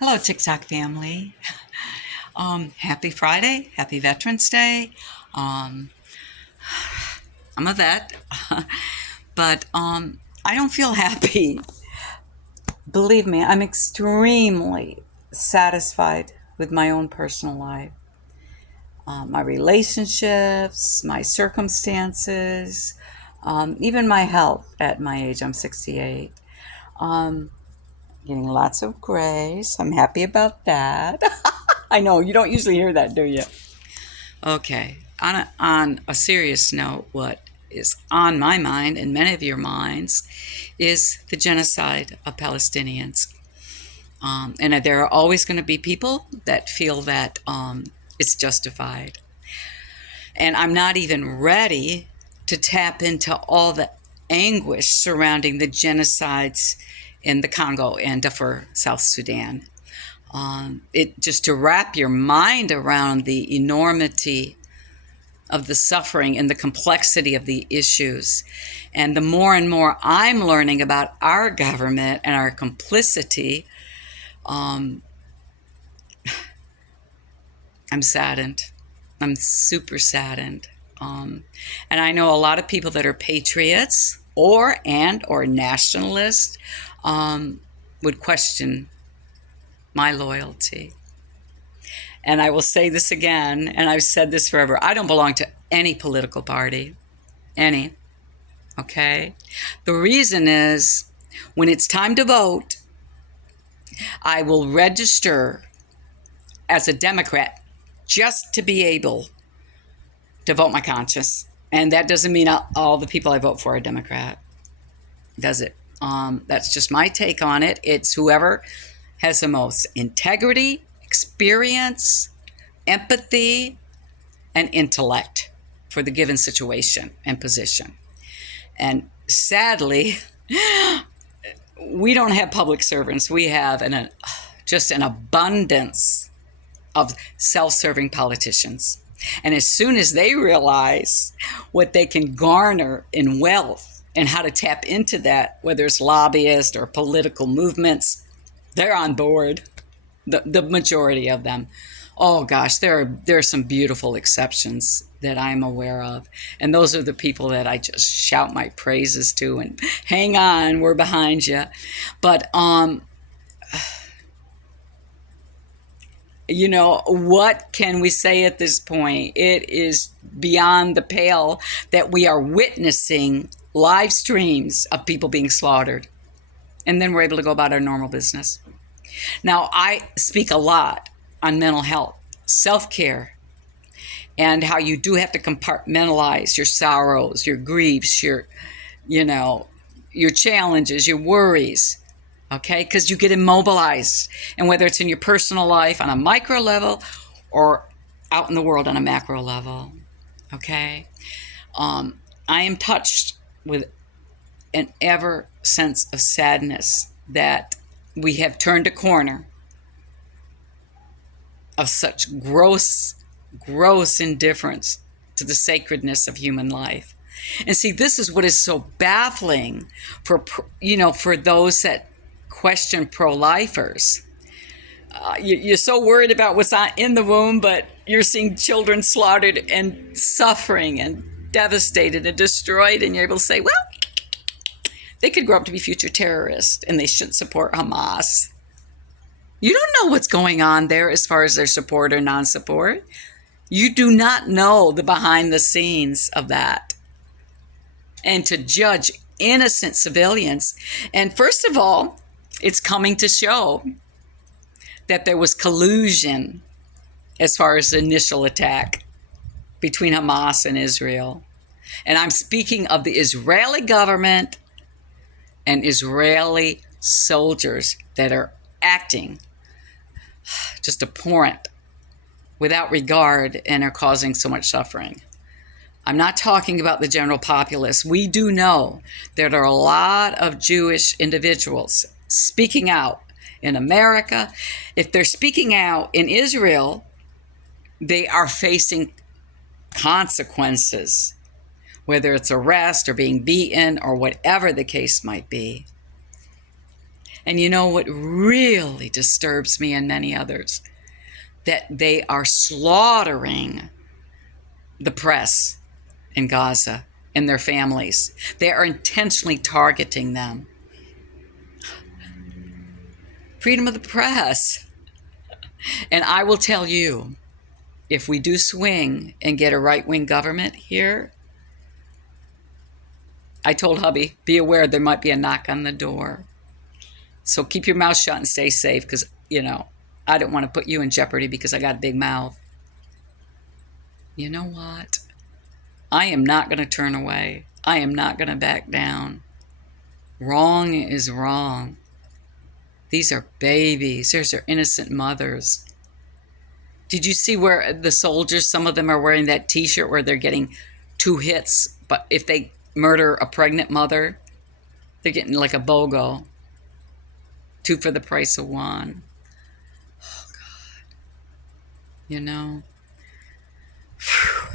Hello, TikTok family. Happy Friday. Happy Veterans Day. Um, I'm a vet, but I don't feel happy. Believe me, I'm extremely satisfied with my own personal life, my relationships, my circumstances, even my health at my age. I'm 68. Um, Getting lots of grace. I'm happy about that. I know you don't usually hear that, do you? Okay. On a serious note, what is on my mind and many of your minds is the genocide of Palestinians. And there are always going to be people that feel that it's justified. And I'm not even ready to tap into all the anguish surrounding the genocides in the Congo and Darfur, South Sudan. It just to wrap your mind around the enormity of the suffering and the complexity of the issues. And the more and more I'm learning about our government and our complicity, um, I'm saddened. I'm super saddened. And I know a lot of people that are patriots or nationalists would question my loyalty. And I will say this again, and I've said this forever. I don't belong to any political party. Any. Okay? The reason is when it's time to vote, I will register as a Democrat just to be able to vote my conscience. And that doesn't mean all the people I vote for are Democrat, does it? That's just my take on it. It's whoever has the most integrity, experience, empathy, and intellect for the given situation and position. And sadly, we don't have public servants. We have just an abundance of self-serving politicians. And as soon as they realize what they can garner in wealth and how to tap into that, whether it's lobbyists or political movements, they're on board, the majority of them. Oh gosh, there are some beautiful exceptions that I'm aware of. And those are the people that I just shout my praises to and hang on, we're behind you. But what can we say at this point? It is beyond the pale that we are witnessing live streams of people being slaughtered. And then we're able to go about our normal business. Now, I speak a lot on mental health, self-care, and how you do have to compartmentalize your sorrows, your griefs, your challenges, your worries, okay? Because you get immobilized. And whether it's in your personal life on a micro level or out in the world on a macro level, okay? I am touched with an ever sense of sadness that we have turned a corner of such gross indifference to the sacredness of human life. And see, this is what is so baffling for those that question pro-lifers. You're so worried about what's in the womb, but you're seeing children slaughtered and suffering and devastated and destroyed, and you're able to say, well, they could grow up to be future terrorists and they shouldn't support Hamas. You don't know what's going on there as far as their support or non-support. You do not know the behind the scenes of that. And to judge innocent civilians. And first of all, it's coming to show that there was collusion as far as the initial attack between Hamas and Israel. And I'm speaking of the Israeli government and Israeli soldiers that are acting just abhorrent, without regard, and are causing so much suffering. I'm not talking about the general populace. We do know there are a lot of Jewish individuals speaking out in America. If they're speaking out in Israel, they are facing consequences, whether it's arrest or being beaten or whatever the case might be. And you know what really disturbs me and many others? That they are slaughtering the press in Gaza and their families. They are intentionally targeting them. Freedom of the press. And I will tell you, if we do swing and get a right-wing government here, I told hubby, be aware there might be a knock on the door. So keep your mouth shut and stay safe, because, I don't want to put you in jeopardy because I got a big mouth. You know what? I am not going to turn away. I am not going to back down. Wrong is wrong. These are babies. These are innocent mothers. Did you see where the soldiers, some of them are wearing that t-shirt where they're getting 2 hits, but if they murder a pregnant mother, they're getting like a BOGO. 2 for the price of 1. Oh, God. Whew.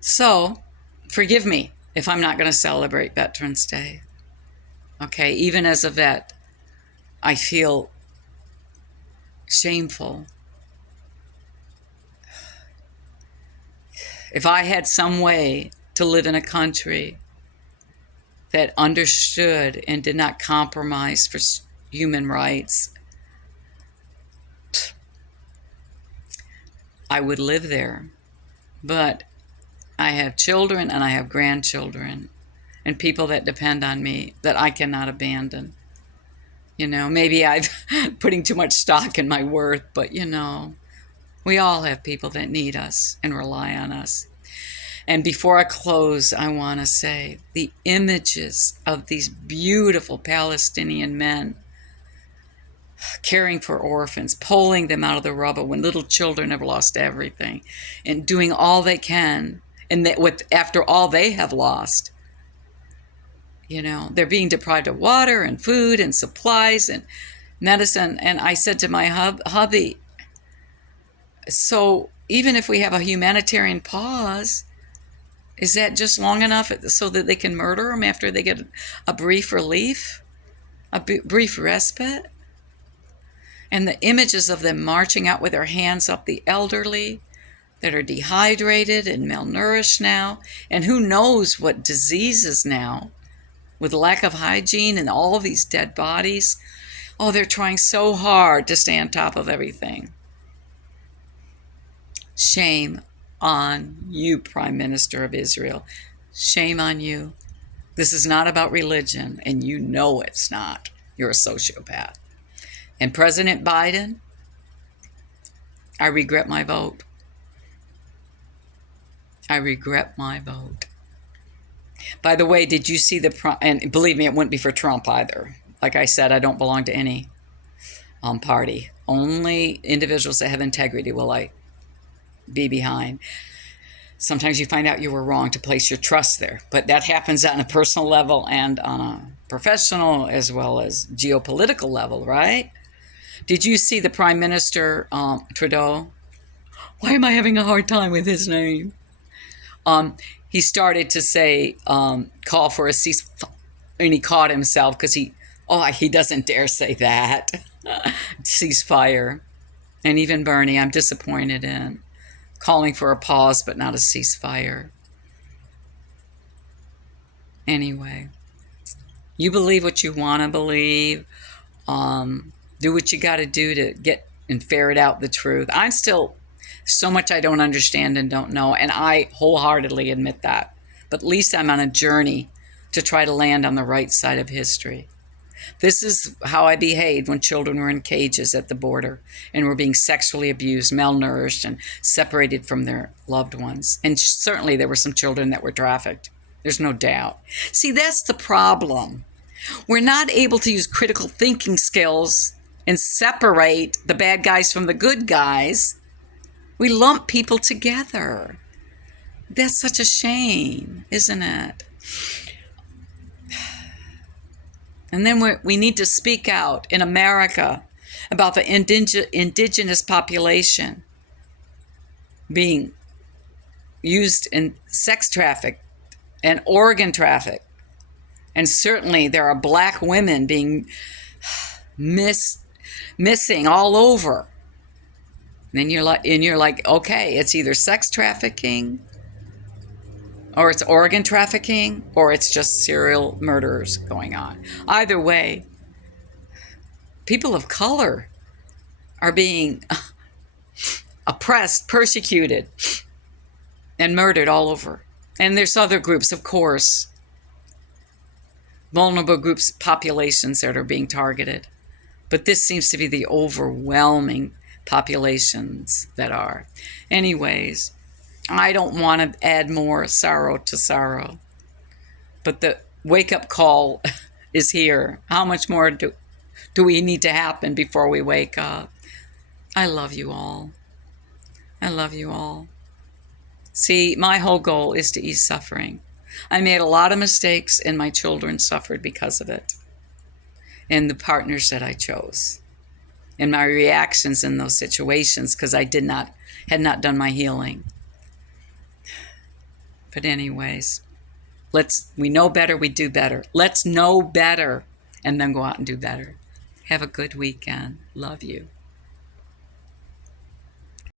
So, forgive me if I'm not going to celebrate Veterans Day. Okay, even as a vet, I feel shameful. If I had some way to live in a country that understood and did not compromise for human rights, I would live there. But I have children and I have grandchildren and people that depend on me that I cannot abandon. Maybe I'm putting too much stock in my worth, but we all have people that need us and rely on us. And before I close, I want to say the images of these beautiful Palestinian men caring for orphans, pulling them out of the rubble when little children have lost everything, and doing all they can, and after all they have lost. They're being deprived of water and food and supplies and medicine. And I said to my hubby, so even if we have a humanitarian pause, is that just long enough so that they can murder them after they get a brief relief, a brief respite? And the images of them marching out with their hands up, the elderly that are dehydrated and malnourished now, and who knows what diseases now, with lack of hygiene and all of these dead bodies. Oh, they're trying so hard to stay on top of everything. Shame on you, Prime Minister of Israel. Shame on you. This is not about religion, and you know it's not. You're a sociopath. And President Biden, I regret my vote. I regret my vote. By the way, did you see and believe me, it wouldn't be for Trump either. Like I said, I don't belong to any party. Only individuals that have integrity will I be behind. Sometimes you find out you were wrong to place your trust there, but that happens on a personal level and on a professional as well as geopolitical level, right? Did you see the Prime Minister, Trudeau? Why am I having a hard time with his name? He started to say, call for a ceasefire, and he caught himself because he doesn't dare say that. Ceasefire. And even Bernie, I'm disappointed in, calling for a pause but not a ceasefire. Anyway, you believe what you want to believe. Do what you got to do to get and ferret out the truth. I'm still so much I don't understand and don't know, and I wholeheartedly admit that. But at least I'm on a journey to try to land on the right side of history. This is how I behaved when children were in cages at the border and were being sexually abused, malnourished, and separated from their loved ones. And certainly there were some children that were trafficked. There's no doubt. See, that's the problem. We're not able to use critical thinking skills and separate the bad guys from the good guys. We lump people together. That's such a shame, isn't it? And then we need to speak out in America about the indigenous population being used in sex traffic and organ traffic. And certainly there are black women being missing all over. And you're like, okay, it's either sex trafficking, or it's organ trafficking, or it's just serial murders going on. Either way, people of color are being oppressed, persecuted, and murdered all over. And there's other groups, of course, vulnerable groups, populations that are being targeted. But this seems to be the overwhelming populations that are. Anyways, I don't want to add more sorrow to sorrow. But the wake-up call is here. How much more do we need to happen before we wake up? I love you all. I love you all. See, my whole goal is to ease suffering. I made a lot of mistakes, and my children suffered because of it. And the partners that I chose. And my reactions in those situations, because I had not done my healing. But anyways, we know better, we do better. Let's know better and then go out and do better. Have a good weekend. Love you.